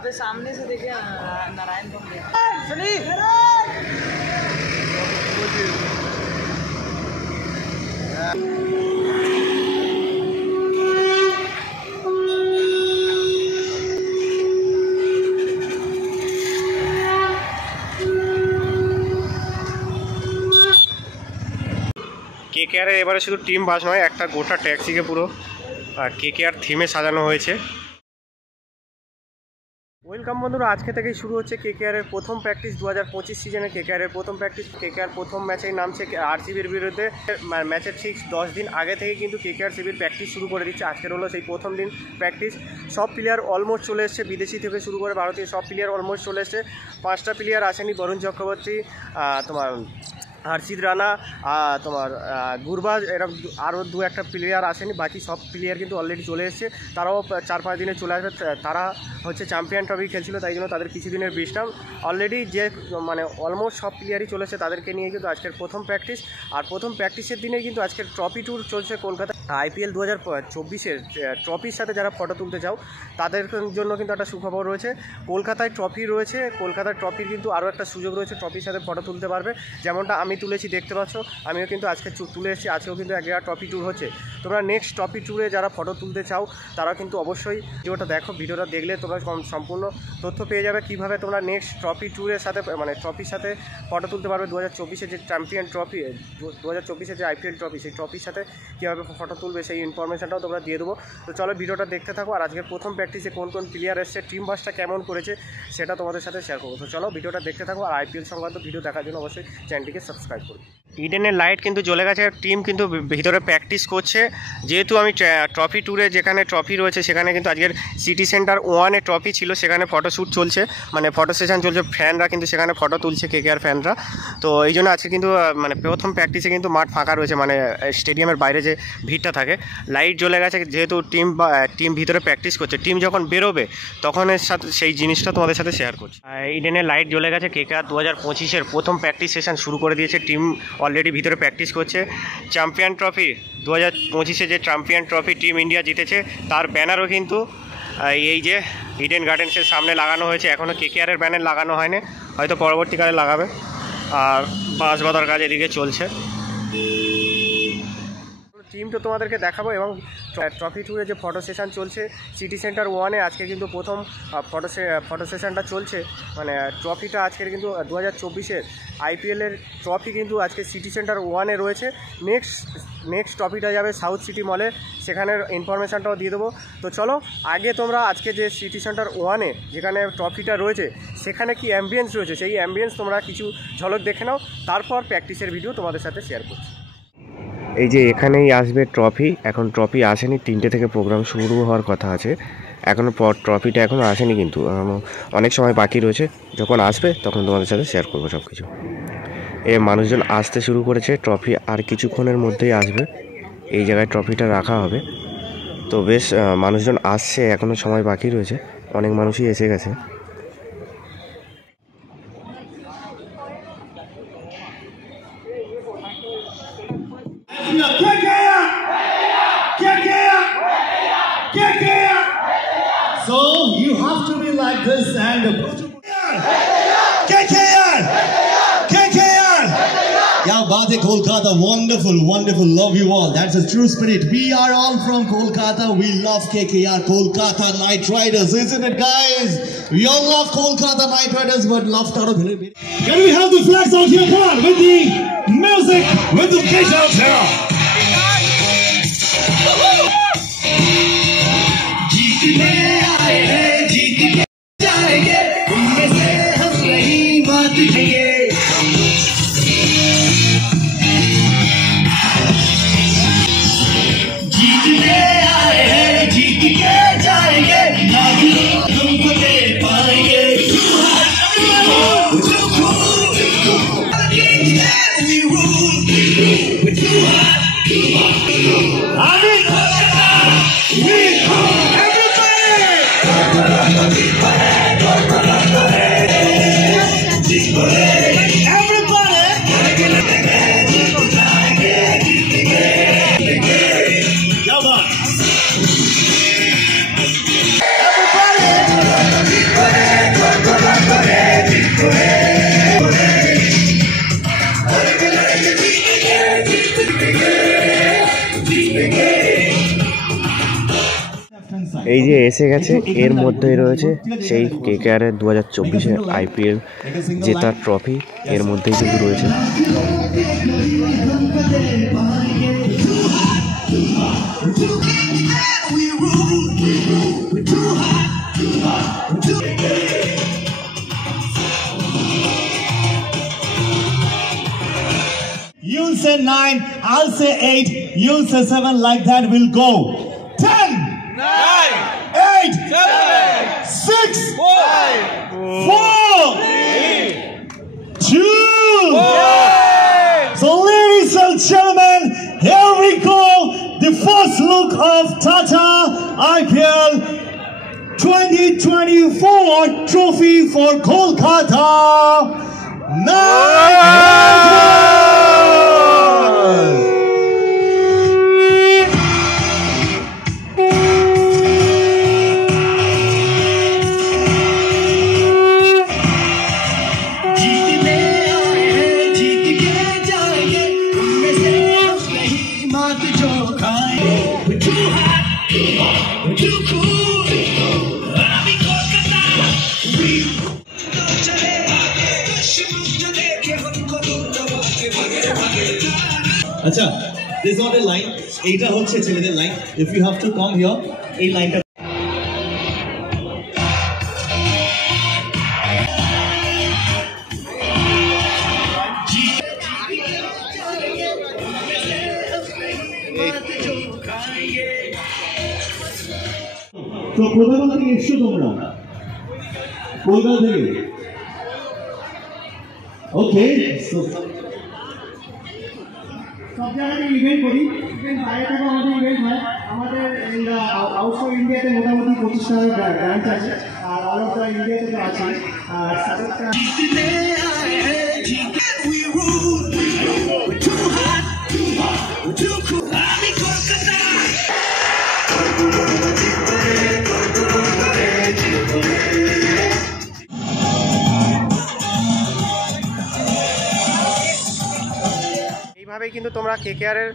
अबे सामने से देखे नारायण सुनी কেকেআর এবারে শুধু টিম বাস নয়, একটা গোটা ট্যাক্সিকে পুরো কেকেআর থিমে সাজানো হয়েছে। ওয়েলকাম বন্ধুরা, আজকে থেকেই শুরু হচ্ছে কেকেআরের প্রথম প্র্যাকটিস 2025 সিজনে। কেকেআরের প্রথম প্র্যাকটিস, কেকেআর প্রথম ম্যাচেই নামছে আরসিবির বিরুদ্ধে। ম্যাচের ঠিক 10 দিন আগে থেকে কিন্তু কেকেআর সিবির প্র্যাকটিস শুরু করে দিচ্ছে। আজকের হলো সেই প্রথম দিন প্র্যাকটিস। সব প্লেয়ার অলমোস্ট চলে এসছে, বিদেশি থেকে শুরু করে ভারতীয় সব প্লেয়ার অলমোস্ট চলে এসছে। 5টা প্লেয়ার আসেনি, বরুণ চক্রবর্তী, তোমার হর্ষিত রানা, তোমার গুরবাজ, এরকম আরও 2-1টা প্লেয়ার আসেনি। বাকি সব প্লেয়ার কিন্তু অলরেডি চলে এসছে। তারাও 4-5 দিনে চলে আসবে। তারা হচ্ছে চ্যাম্পিয়ন ট্রফি খেলছিল, তাই জন্য তাদের কিছুদিনের বিশ্রাম। অলরেডি যে মানে অলমোস্ট সব প্লেয়ারই চলে এসছে, তাদেরকে নিয়ে কিন্তু আজকের প্রথম প্র্যাকটিস। আর প্রথম প্র্যাকটিসের দিনে কিন্তু আজকের ট্রফি ট্যুর চলছে কলকাতা। IPL 2024-এর ট্রফির সাথে যারা ফটো তুলতে চাও তাদের জন্য কিন্তু একটা সুখবর রয়েছে। কলকাতায় ট্রফি রয়েছে, কলকাতার ট্রফির কিন্তু আরও একটা সুযোগ রয়েছে, ট্রফির সাথে ফটো তুলতে পারবে। যেমনটা আমি তুলেছি, দেখতে পাচ্ছ, আমিও কিন্তু আজকে তুলে এসেছি। আজকেও কিন্তু এক জায়গায় ট্রফি ট্যুর হচ্ছে। তোমরা নেক্সট ট্রফি ট্যুরে যারা ফটো তুলতে চাও তারা কিন্তু অবশ্যই ভিডিওটা দেখো। ভিডিওটা দেখলে তোমরা সম্পূর্ণ তথ্য পেয়ে যাবে কীভাবে তোমরা নেক্সট ট্রফি ট্যুরের সাথে মানে ট্রফির সাথে ফটো তুলতে পারবে। 2024-এর যে চ্যাম্পিয়ন ট্রফি, 2024-এর যে IPL ট্রফি, সেই ট্রফির সাথে কীভাবে ফটো তুলবে সেই ইনফরমেশনটাও তোমরা দিয়ে দেবো। তো চলো ভিডিওটা দেখতে থাকো। আর আজকের প্রথম প্র্যাকটিসে কোন কোন প্লেয়ার এসছে, টিম বাসটা কেমন করেছে সেটা তোমাদের সাথে শেয়ার করবো। তো চলো ভিডিওটা দেখতে থাকো। আর IPL সংক্রান্ত ভিডিও দেখার জন্য অবশ্যই চ্যানেলটিকে সাবস্ক্রাইব করো। ইডেনের লাইট কিন্তু জ্বলে গেছে, টিম কিন্তু ভিতরে প্র্যাকটিস করছে। যেহেতু আমি ট্রফি ট্যুরে যেখানে ট্রফি রয়েছে সেখানে কিন্তু আজকের সিটি সেন্টার 1-এ ট্রফি ছিল, সেখানে ফটোশ্যুট চলছে, মানে ফটো সেশন চলছে। ফ্যানরা কিন্তু সেখানে ফটো তুলছে, কেকেআর ফ্যানরা। তো এই জন্য আজকে কিন্তু মানে প্রথম প্র্যাকটিসে কিন্তু মাঠ ফাঁকা রয়েছে, মানে স্টেডিয়ামের বাইরে যে ভিড়টা থাকে। লাইট জ্বলে গেছে যেহেতু টিম ভিতরে প্র্যাকটিস করছে। টিম যখন বেরোবে তখন এর সাথে সেই জিনিসটা তোমাদের সাথে শেয়ার করছি। ইডেনের লাইট জ্বলে গেছে, কেকেআর 2025-এর প্রথম প্র্যাকটিস সেশন শুরু করে দিয়েছে। টিম অলরেডি ভিতরে প্র্যাকটিস করছে। চ্যাম্পিয়ন ট্রফি 2025-এ যে চ্যাম্পিয়ন ট্রফি টিম ইন্ডিয়া জিতেছে তার ব্যানারও কিন্তু এই যে ইডেন গার্ডেন্সের সামনে লাগানো হয়েছে। এখনও কেকেআরের ব্যানার লাগানো হয়নি, হয়তো পরবর্তীকালে লাগাবে। আর বাস বাঁধার কাজ এদিকে চলছে। টিম তো তোমাদেরকে দেখাবো, এবং ট্রফি ট্যুরে যে ফটো সেশন চলছে সিটি সেন্টার 1-এ আজকে কিন্তু প্রথম ফটো সেশনটা চলছে। মানে ট্রফিটা আজকের কিন্তু 2024-এর IPL-এর ট্রফি কিন্তু আজকে সিটি সেন্টার 1-এ রয়েছে। নেক্সট ট্রফিটা যাবে সাউথ সিটি মলে, সেখানের ইনফরমেশানটাও দিয়ে দেবো। তো চলো আগে তোমরা আজকে যে সিটি সেন্টার 1-এ যেখানে ট্রফিটা রয়েছে সেখানে কি অ্যাম্বিয়েন্স রয়েছে সেই অ্যাম্বিয়েন্স তোমরা কিছু ঝলক দেখে নাও, তারপর প্র্যাকটিসের ভিডিও তোমাদের সাথে শেয়ার করছি। এই যে এখানেই আসবে ট্রফি। এখন ট্রফি আসেনি, 3টে থেকে প্রোগ্রাম শুরু হওয়ার কথা আছে। এখনও ট্রফিটা এখনও আসেনি, কিন্তু অনেক সময় বাকি রয়েছে। যখন আসবে তখন তোমাদের সাথে শেয়ার করবো সব কিছু। মানুষজন আসতে শুরু করেছে, ট্রফি আর কিছুক্ষণের মধ্যেই আসবে। এই জায়গায় ট্রফিটা রাখা হবে। তো বেশ মানুষজন আসছে, এখনও সময় বাকি রয়েছে, অনেক মানুষই এসে গেছে। So you have to be like this and KKR. Yeah, Bade Kolkata, wonderful, wonderful. Love you all. That's a true spirit. We are all from Kolkata. We love KKR, Kolkata Knight Riders, isn't it, guys? We all love Kolkata Knight Riders, but love Taro. Can we have the flags out here? Come on, with the music, with the fish out here. hand side. এই যে এসে গেছে এর মধ্যেই রয়েছে সেই কেকেআর এর 2024-এর আইপিএল জেতার ট্রফি, এর মধ্যেই কিন্তু রয়েছে। You'll say 9, I'll say 8, you'll say 7, like that we'll go. 10, 9, 8, 7, 6, 5, 4, 2. So ladies and gentlemen, here we go. The first look of Tata IPL 2024 trophy for Kolkata. আচ্ছা, this is not a line, এইটা হচ্ছে ছেলেদের line. If you have to come here, এই লাইনটা তো কলকাতা থেকে এসছো তোমরা, কলকাতা থেকে। ওকে, সব জায়গায় ইভেন্ট করি, ইভেন্ট বাইরে থেকে আমাদের ইভেন্ট হয়। আমাদের আউটসাইড ইন্ডিয়াতে মোটামুটি 25টা ব্রাঞ্চ আছে, আর অল ওভার ইন্ডিয়াতে তো আছে। আর এইভাবেই কিন্তু তোমরা কেকেআরের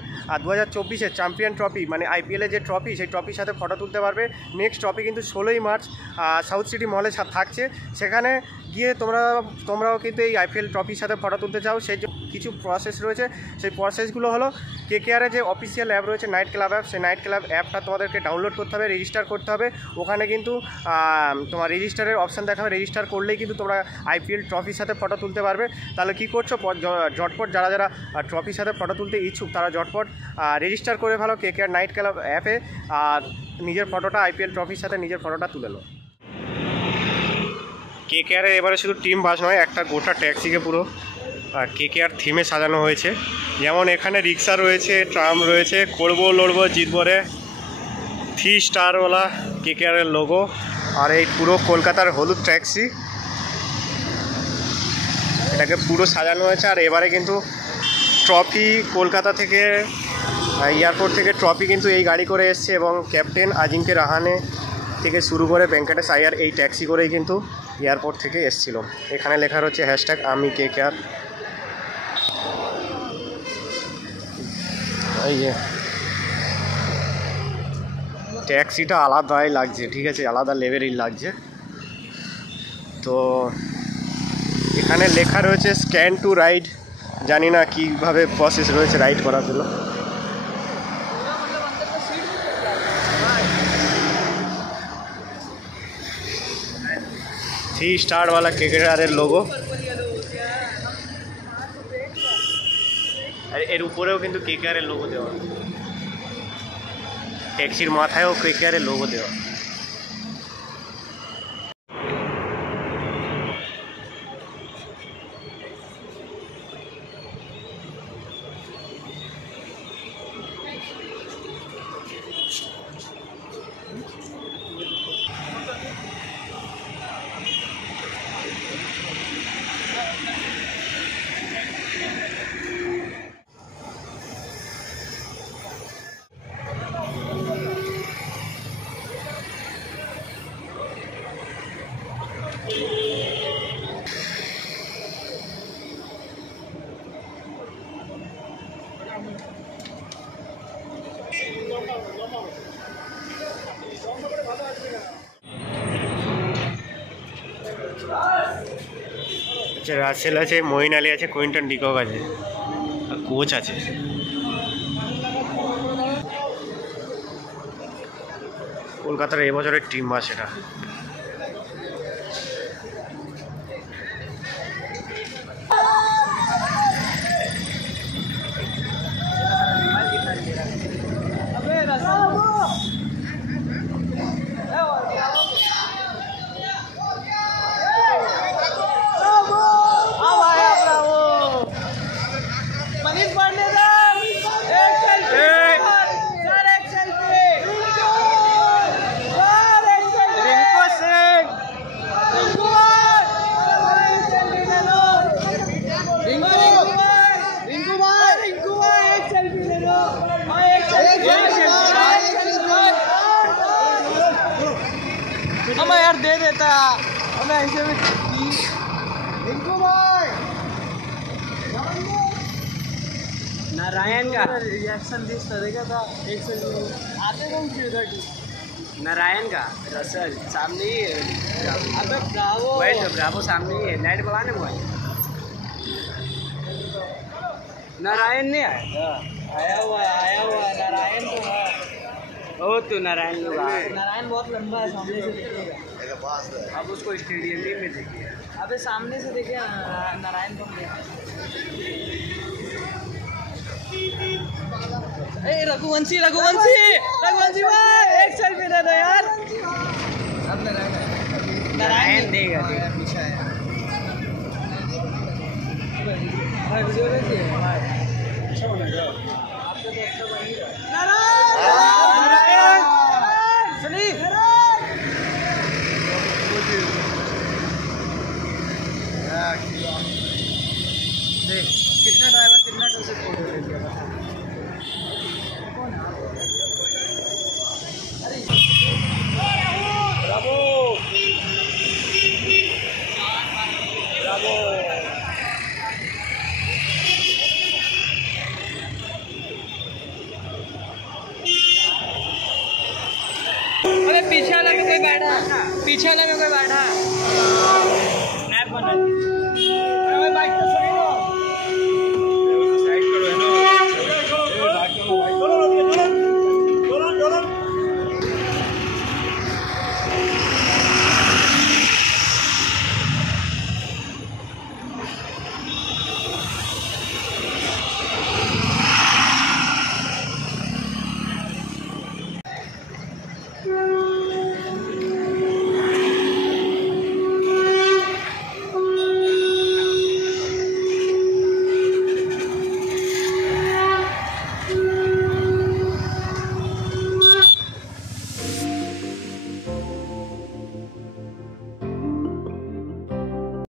2024-এর চ্যাম্পিয়ন ট্রফি মানে আইপিএলের যে ট্রফি, সেই ট্রফির সাথে ফটো তুলতে পারবে। নেক্সট ট্রফি কিন্তু 16ই মার্চ সাউথ সিটি মলে থাকছে, সেখানে গিয়ে তোমরাও কিন্তু এই আইপিএল ট্রফির সাথে ফটো তুলতে চাও। সেই কিছু প্রসেস রয়েছে, সেই প্রসেসগুলো হলো কেকেআরের যে অফিসিয়াল অ্যাপ রয়েছে নাইট ক্লাব অ্যাপ, সেই নাইট ক্লাব অ্যাপটা তোমাদেরকে ডাউনলোড করতে হবে, রেজিস্টার করতে হবে। ওখানে কিন্তু তোমার রেজিস্টারের অপশান দেখাবে, রেজিস্টার করলেই কিন্তু তোমরা আইপিএল ট্রফির সাথে ফটো তুলতে পারবে। তাহলে কী করছো, ঝটপট যারা ট্রফির সাথে ফটো তুলতে ইচ্ছুক তারা ঝটপট রেজিস্টার করে ফেলো কেকেআর নাইট ক্লাব অ্যাপে, আর নিজের ফটোটা আইপিএল ট্রফির সাথে নিজের ফটোটা তুলে লো। কেকেআরের এবারে শুধু টিম বাস নয়, একটা গোটা ট্যাক্সিকে পুরো কেকেআর থিমে সাজানো হয়েছে। যেমন এখানে রিক্সা রয়েছে, ট্রাম রয়েছে, করবো লড়বো জিতবো রে, 3 স্টারওয়ালা কেকেআরের লোগো, আর এই পুরো কলকাতার হলুদ ট্যাক্সি, এটাকে পুরো সাজানো হয়েছে। আর এবারে কিন্তু ট্রফি কলকাতা থেকে এয়ারপোর্ট থেকে ট্রফি কিন্তু এই গাড়ি করে এসছে, এবং ক্যাপ্টেন আজিঙ্কে রাহানে থেকে শুরু করে ভেঙ্কটেশ আয়ার এই ট্যাক্সি করেই কিন্তু এয়ারপোর্ট থেকে এসছিল। এখানে লেখা রয়েছে হ্যাশট্যাগ আমি কেকেআর। এই যে ট্যাক্সিটা আলাদাই লাগছে, ঠিক আছে, আলাদা লেভেলই লাগছে। তো এখানে লেখা রয়েছে স্ক্যান টু রাইড, জানি না কীভাবে প্রসেস রয়েছে রাইড করার জন্য। थ्री स्टार वाला केकेआर लोगो और एर ऊपरेও কিন্তু কেকেআর লোগো দেওয়া, ট্যাক্সির মাথায়ও কেকেআর লোগো দেওয়া। আচ্ছা রাসেল আছে, মঈন আলী আছে, কুইন্টন ডিকক আছে, আর কোচ আছে। কলকাতার এবছরের টিম বাস এটা। हमें यार दे देता हमें ऐसे में नारायण का रिएक्शन दिस देखा था एक सेकंड आते कौन सी उधर नारायण का रसल सामने ही है। अबे ब्रावो वेट ब्रावो सामने ही है। लाइट बढ़ाने मोबाइल नारायण नहीं आया हुआ नारायण तो है। ओ तो नारायण नारायण बहुत लंबा है, सामने से देखिएगा। अब उसको स्टेडियम में देखिए। अबे सामने से देखिए नारायण को। रघुवंशी रघुवंशी रघुवंशी भाई एक सेल्फी दे दो यार। नारायण देगा पीछे है भाई। वीडियो देखिए भाई, अच्छा बना रहा आपको तो अच्छा बन ही रहा। नारायण सुनी देख कितना ड्राइवर कितना टू से फोटो ले लिया। ब्रावो ब्रावो अबे पीछे वाला में कोई बैठा, पीछे वाला में कोई बैठा। स्नैप बना